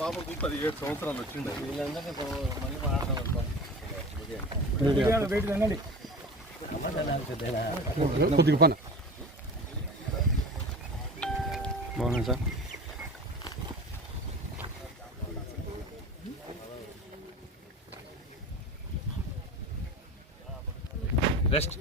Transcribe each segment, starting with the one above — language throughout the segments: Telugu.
బాబుకు 17 సంవత్సరాలు వచ్చింది. కొద్దిగా పని బాగున్నాయి సార్. రెస్ట్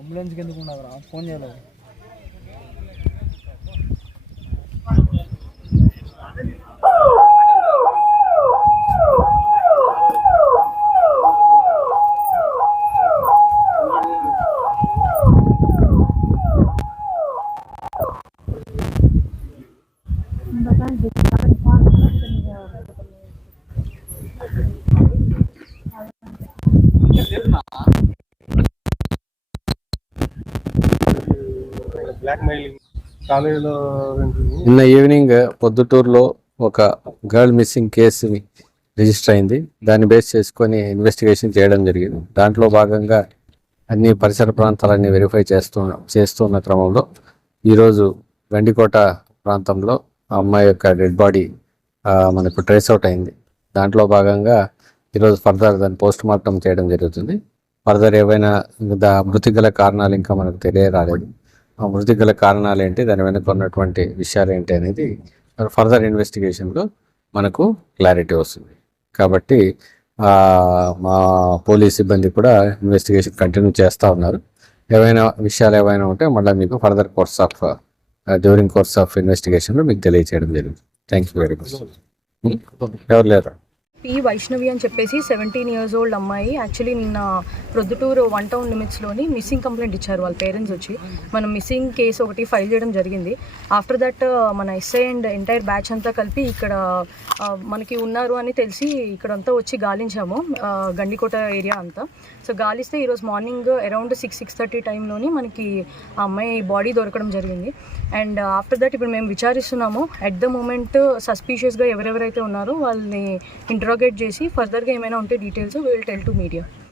అంబులెన్స్కి ఎందుకు ఉండవురా, ఫోన్ చేయలేదు. నిన్న ఈవినింగ్ పొద్దుటూరులో ఒక గర్ల్ మిస్సింగ్ కేసు రిజిస్టర్ అయింది. దాన్ని బేస్ చేసుకొని ఇన్వెస్టిగేషన్ చేయడం జరిగింది. దాంట్లో భాగంగా అన్ని పరిసర ప్రాంతాలన్నీ వెరిఫై చేస్తున్న క్రమంలో ఈరోజు గండికోట ప్రాంతంలో ఆ అమ్మాయి యొక్క డెడ్ బాడీ మనకు ట్రేస్ అవుట్ అయింది. దాంట్లో భాగంగా ఈరోజు ఫర్దర్ దాన్ని పోస్ట్ మార్టం చేయడం జరుగుతుంది. ఫర్దర్ ఏవైనా మృతి గల కారణాలు ఇంకా మనకు తెలియరాలేదు. ఆ మృతి గల కారణాలు ఏంటి, దాని వెనుక ఉన్నటువంటి విషయాలు ఏంటి అనేది ఫర్దర్ ఇన్వెస్టిగేషన్లో మనకు క్లారిటీ వస్తుంది. కాబట్టి మా పోలీస్ సిబ్బంది కూడా ఇన్వెస్టిగేషన్ కంటిన్యూ చేస్తూ ఉన్నారు. ఏవైనా విషయాలు ఏవైనా ఉంటే మళ్ళీ మీకు ఫర్దర్ డ్యూరింగ్ కోర్స్ ఆఫ్ ఇన్వెస్టిగేషన్లో మీకు తెలియజేయడం జరిగింది. Thank you very much. ఎవరు లేరు? పి వైష్ణవి అని చెప్పేసి 17 years old అమ్మాయి. యాక్చువల్లీ నిన్న ప్రొద్దుటూరు 1 town లిమిట్స్లోని మిస్సింగ్ కంప్లైంట్ ఇచ్చారు వాళ్ళ పేరెంట్స్ వచ్చి. మనం మిస్సింగ్ కేసు ఒకటి ఫైల్ చేయడం జరిగింది. ఆఫ్టర్ దట్ మన ఎస్ఐ అండ్ ఎంటైర్ బ్యాచ్ అంతా కలిపి ఇక్కడ మనకి ఉన్నారు అని తెలిసి ఇక్కడంతా వచ్చి గాలించాము, గండికోట ఏరియా అంతా. సో గాలిస్తే ఈరోజు మార్నింగ్ అరౌండ్ 6-6:30 టైంలోని మనకి ఆ అమ్మాయి బాడీ దొరకడం జరిగింది. అండ్ ఆఫ్టర్ దట్ ఇప్పుడు మేము విచారిస్తున్నాము. అట్ ద మూమెంట్ సస్పీషియస్గా ఎవరెవరైతే ఉన్నారో వాళ్ళని ఇంట్రాగేట్ చేసి ఫర్దర్గా ఏమైనా ఉంటే details will tell to media.